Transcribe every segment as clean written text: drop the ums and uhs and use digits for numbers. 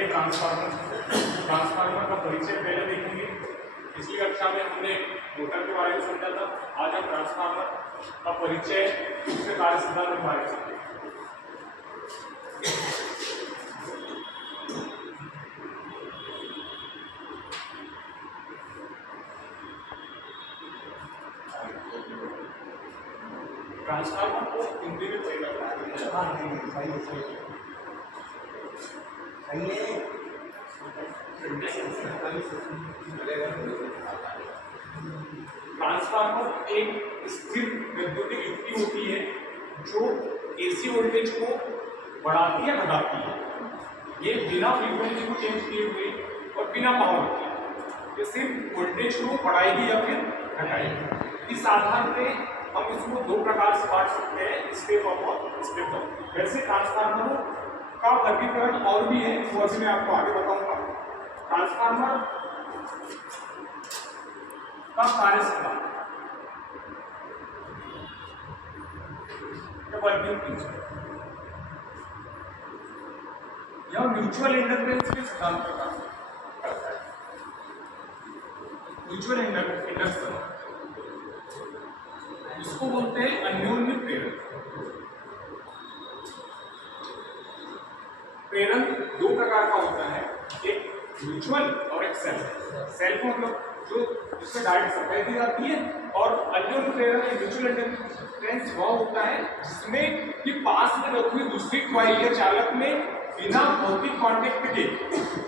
जानेंगे ट्रांसफार्मर का परिचय पहले देखेंगे। पिछली कक्षा में हमने मोटर के बारे में समझा था। आज हम ट्रांसफार्मर का परिचय, उसके कार्य सिद्धांत के बारे में समझेंगे। ट्रांसफार्मर को हिंदी में सही लगता है। ट्रांसफार्मर एक स्थिर वैद्युतिक युक्ति होती है जो एसी वोल्टेज को बढ़ाती है घटाती है। ये बिना फ्रीक्वेंसी को चेंज किए हुए और बिना पावर के ये सिर्फ वोल्टेज को बढ़ाएगी या फिर घटाएगी। इस आधार पे हम इसको दो प्रकार से बांट सकते हैं, स्टेप अप और स्टेप डाउन। वैसे ट्रांसफार्मरों का वर्गीकरण और भी है, वो अभी मैं आपको आगे बताऊंगा। ट्रांसफार्मर का कार्य सिद्धांत, वर्किंग प्रिंसिपल, यह म्यूचुअल इंडक्टेंस के सिद्धांत पर कार्य करता है। म्यूचुअल इंडक्शन इसको बोलते हैं अन्योन्य प्रेरण। प्रेरण दो प्रकार का होता है, एक म्यूचुअल और एक सेल्फ। सेल्फ मतलब जो जिसमें डायरेक्ट सप्लाई दी जाती है, और अन्योन्य प्रेरण म्यूचुअल इंडक्टेंस वह होता है जिसमें कि पास में रखी हुई दूसरी कॉइल या चालक में बिना भौतिक कांटेक्ट के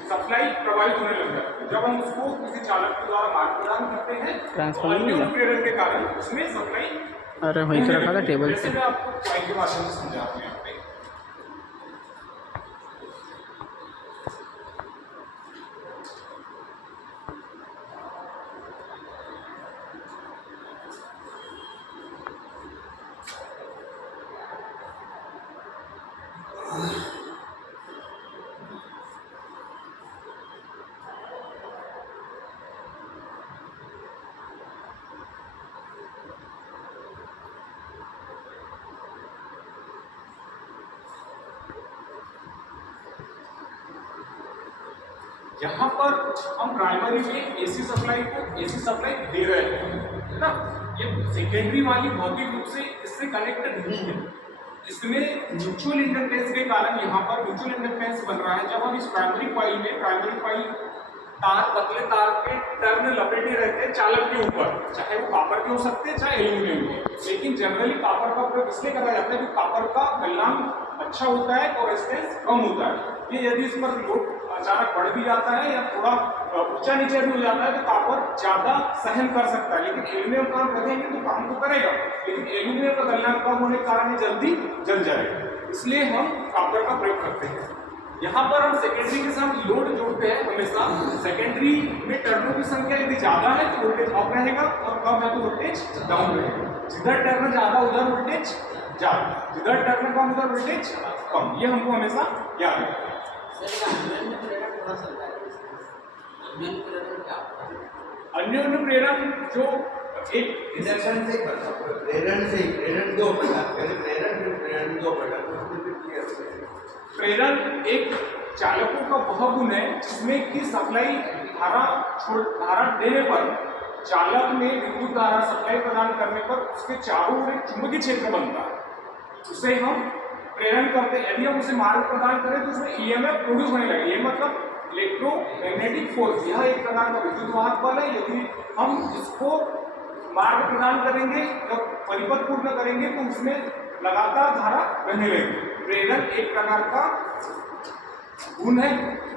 सप्लाई प्रभावित होने लग जाती है। जब हम उसको किसी चालक के द्वारा मार्ग प्रदान करते हैं तो अन्योन्य प्रेरण के कारण उसमें सप्लाई। अरे वहीं पे रखा था टेबल पे। जैसे मैं आपको कॉइल के माध्यम से समझाता हूँ। यहाँ पर हम प्राइमरी में एसी सप्लाई को एसी सप्लाई दे रहे हैं, है ना। ये सेकेंडरी वाली भौतिक रूप से इससे कनेक्टेड नहीं है। इसमें म्यूचुअल इंडक्टेंस के कारण यहाँ पर म्यूचुअल इंडक्टेंस बन रहा है। जब हम इस प्राइमरी कॉइल तार, पतले तार के टर्न लपेटे रहते हैं चालक के ऊपर, चाहे वो कॉपर के हो सकते हैं चाहे एल्यूमिनियम के। लेकिन जनरली कॉपर का उपयोग इसलिए करा जाता है कि कॉपर का गलनांक अच्छा होता है और रेजिस्टेंस कम होता है। ये यदि इस पर लोड अचानक बढ़ भी जाता है या थोड़ा ऊंचा नीचे भी हो जाता है तो कॉपर ज्यादा सहन कर सकता है। लेकिन एल्यूमिनियम काम करेंगे तो काम तो करेगा, लेकिन एल्यूमिनियम का गलनांक कम होने के कारण ये जल्दी जल जाएगा। इसलिए हम कॉपर का प्रयोग करते हैं। यहाँ पर हम सेकेंडरी के साथ लोड जोड़ते हैं। हमेशा सेकेंडरी में टर्नों की संख्या यदि ज्यादा है तो वोल्टेज अप रहेगा और कम है तो वोल्टेज डाउन रहेगा। जिधर टर्न ज्यादा उधर वोल्टेज ज्यादा, जिधर टर्न कम उधर वोल्टेज कम। ये हमको हमेशा याद रखना है। अन्योन्य प्रेरण जो एक इंडक्शन से प्रेरण दो प्रकार, प्रेरण एक चालकों का वह गुण है जिसमें कि सप्लाई धारा देने पर चालक में विद्युत धारा सप्लाई प्रदान करने पर उसके चारों ओर एक चुंबकीय क्षेत्र बनता है, उसे हम प्रेरण करते हैं। यदि हम उसे मार्ग प्रदान करें तो उसमें ईएमएफ प्रोड्यूस होने लगे। ये मतलब इलेक्ट्रोमैग्नेटिक फोर्स, यह एक प्रकार का विद्युत वाहक बल है। यदि हम इसको मार्ग प्रदान करेंगे जब परिपथ पूर्ण करेंगे तो उसमें लगातार धारा बहने लगेगी। प्रेरण एक प्रकार का गुण है,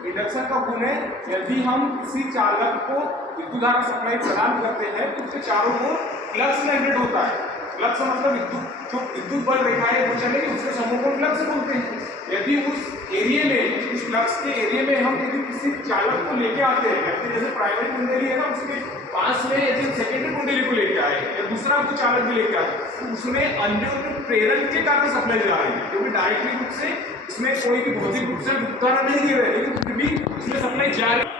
इंडक्शन का गुण है। यदि हम किसी चालक को विद्युत धारा सप्लाई प्रदान करते हैं तो उसके चारों ओर फ्लक्स जनरेट होता है। फ्लक्स मतलब विद्युत बल रेखाएं वो चलेगी, उसके समूह को फ्लक्स बोलते हैं। यदि उस एरिया में, उस फ्लक्स के एरिया में हम यदि किसी चालक को लेके आते हैं, जैसे प्राइमरी कुंडली है ना, उसके पास में यदि सेकेंडरी कुंडली को लेके आए या दूसरा को चालक भी लेके आए तो उसमें अन्योन्य प्रेरण के कारण सप्लाई जा रही है, क्योंकि डायरेक्टली रूप से इसमें कोई भी भौतिक रूप से धारा नहीं दे रहे, लेकिन फिर भी इसमें सप्लाई जा रही है।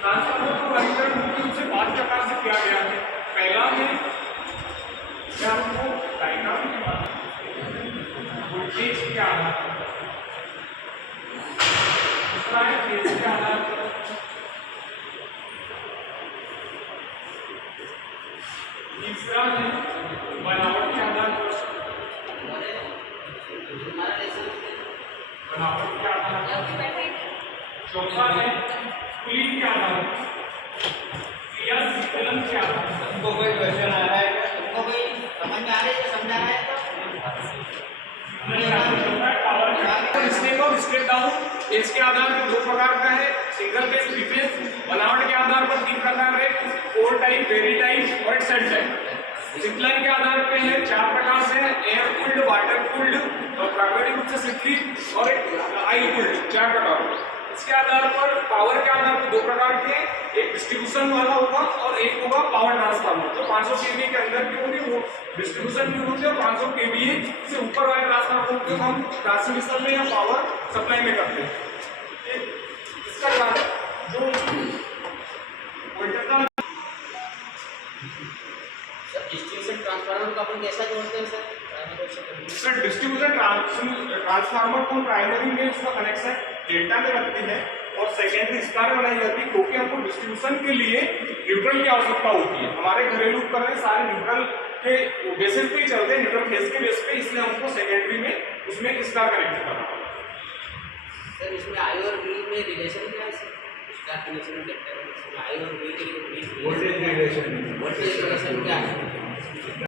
ट्रांसफार्मर का वर्गीकरण मुख्य रूप से 5 प्रकार से किया गया है। पहला है क्या आपको डायग्राम के बाद वोल्टेज के आधार पर, दूसरा है फेज के आधार पर, तीसरा है बनावट के आधार पर, बनावट के आधार पर, चौथा है कूलिंग के आधार पर या शीतलन के आधार पर। तुमको कोई क्वेश्चन आ रहा है क्या? तुमको कोई समझ में आ रही है, समझा रहा है तो स्टेप अप स्टेप डाउन इसके आधार पर 2 प्रकार का है, सिंगल फेज थ्री फेज। बनावट के आधार पर 3 प्रकार है, कोर टाइप, वेरी टाइप और एक सेट टाइप। शीतलन के आधार पे है 4 प्रकार से, एयर कूल्ड, वाटर कूल्ड और प्राकृतिक रूप से शीतलित और एक आई कूल्ड, 4 प्रकार। इसके आधार पर पावर के आधार पर 2 प्रकार के, एक डिस्ट्रीब्यूशन वाला होगा और एक होगा पावर ट्रांसफार्मर। जो 500 केवीए के अंदर की होगी वो डिस्ट्रीब्यूशन में होगी और 500 केवीए से ऊपर वाले ट्रांसफार्मर को हम ट्रांसमिशन में या पावर सप्लाई में करते हैं। इसका कारण जो वोल्टेज सर डिस्ट्रीब्यूशन ट्रांसफार्मर को अपन कैसा जोड़ते हैं सर? सर डिस्ट्रीब्यूशन ट्रांसफार्मर को प्राइमरी में इसका कनेक्शन डेल्टा में रखते हैं और सेकेंडरी स्टार बनाई जाती है, क्योंकि हमको डिस्ट्रीब्यूशन के लिए न्यूट्रल की आवश्यकता होती है। हमारे घरेलू उपकरण सारे न्यूट्रल के बेसिस पे ही चलते हैं, न्यूट्रल फेज के बेस पे, इसलिए हमको सेकेंडरी में उसमें स्टार कनेक्ट करना पड़ता है। सर इसमें आई और वी में रिलेशन क्या है सर? स्टार कनेक्शन में आई और वी के वोल्टेज रिलेशन वोल्टेज रिलेशन क्या है?